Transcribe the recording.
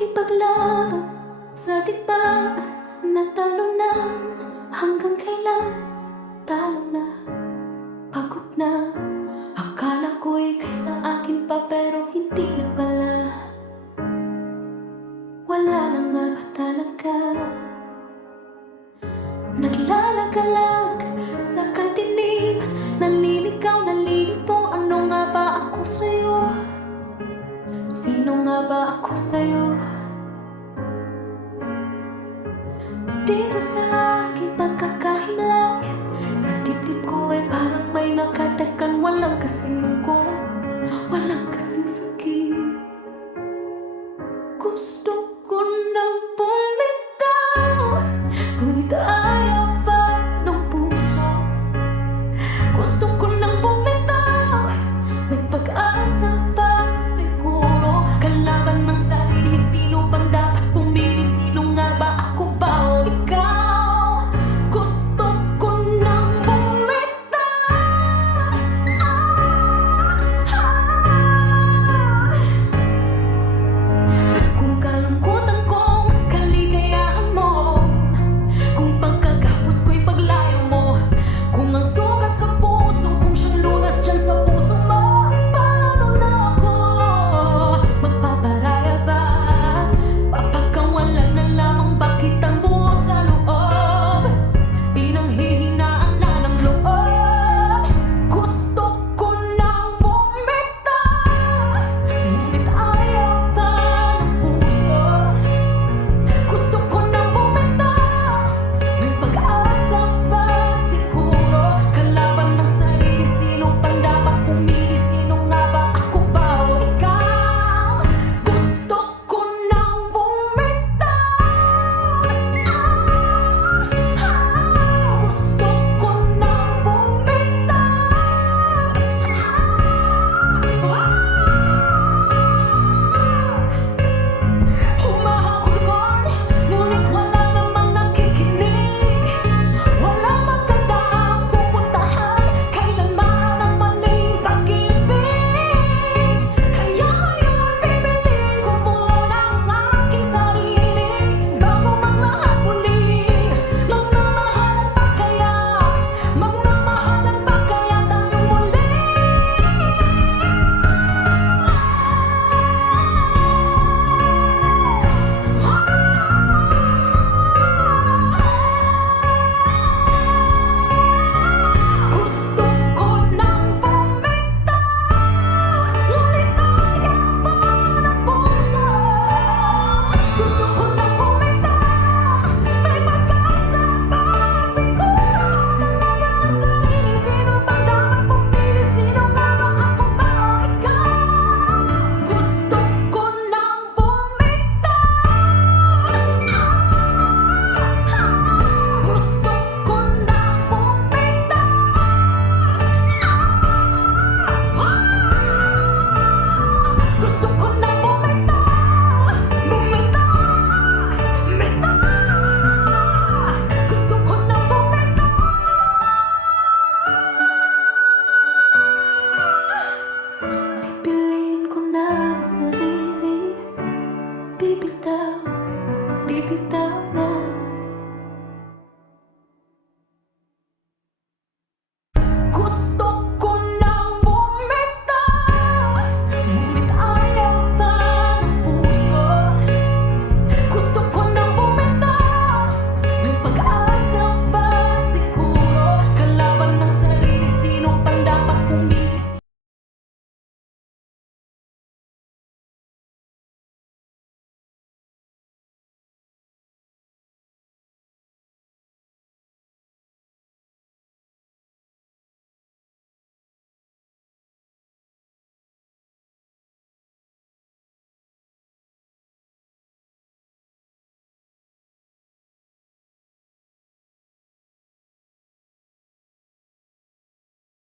nakikipaglaban sa tikbakan na talo na. Hanggang kailan talo na, pagod na. Akala ko'y kaysa akin pa, pero hindi na pala. Wala na nga ba talaga? Naglalagalag sa kadiliman, naliligaw, nalilito. Ano nga ba ako sa'yo? Sino nga ba ako sa'yo? Dito sa aking pagkakahinay, sa dibdib ko ay parang may nakatakan. Walang kasing lungkot, walang kasing sakit. Gusto ko nang bumitaw, ngunit ayaw pa ng puso. Gusto ko nang bumitaw, may pag-asa pa siguro. Kalaban ng sarili, sino bang dapat pumili? Sino nga ba, ako ba o ikaw? Gusto ko nang bumitaw. Kung kalungkutan kong kaligayahan mo, kung pagkagapos ko'y paglayo mo, kung ang sugat sa puso, kung siyang lunas dyan sa puso mo, paano na ako magpaparaya ba? Papagkawalan na lamang, bakit ang buo sa loob? Pinanghihinaan na ng loob. Gusto ko nang bumitaw, ngunit ayaw pa ng puso. Gusto ko nang bumitaw, may pag-asa pa siguro. Kalaban ng sarili, sino pang dapat pumili? Sino nga ba, ako ba o ikaw? Gusto ko nang bumitaw. Gusto ko nang bumitaw. Humahakot, ngunit wala namang nakikinig. Walang magandang pupuntahan, kailanman ang maling pag-ibig. Kaya ngayon pipiliin ko muna ang aking sarili bago magmahal muli. Magmamahalan pa kaya? Magmamahalan pa kaya tayo muli? Gusto ko nang bumitaw, ngunit ayaw pa ng puso. Gusto ko nang bumitaw, may pag-asa pa siguro. Kalaban ng sarili, sino bang dapat pumili? Sino nga ba, ako ba o ikaw? Gusto ko nang bumitaw. Gusto ko nang bumitaw. Gusto ko nang bumitaw. Bumitaw. Bumitaw. Gusto ko nang bumitaw. Pipiliin ko na ang sarili. Bibitaw, bibitaw na.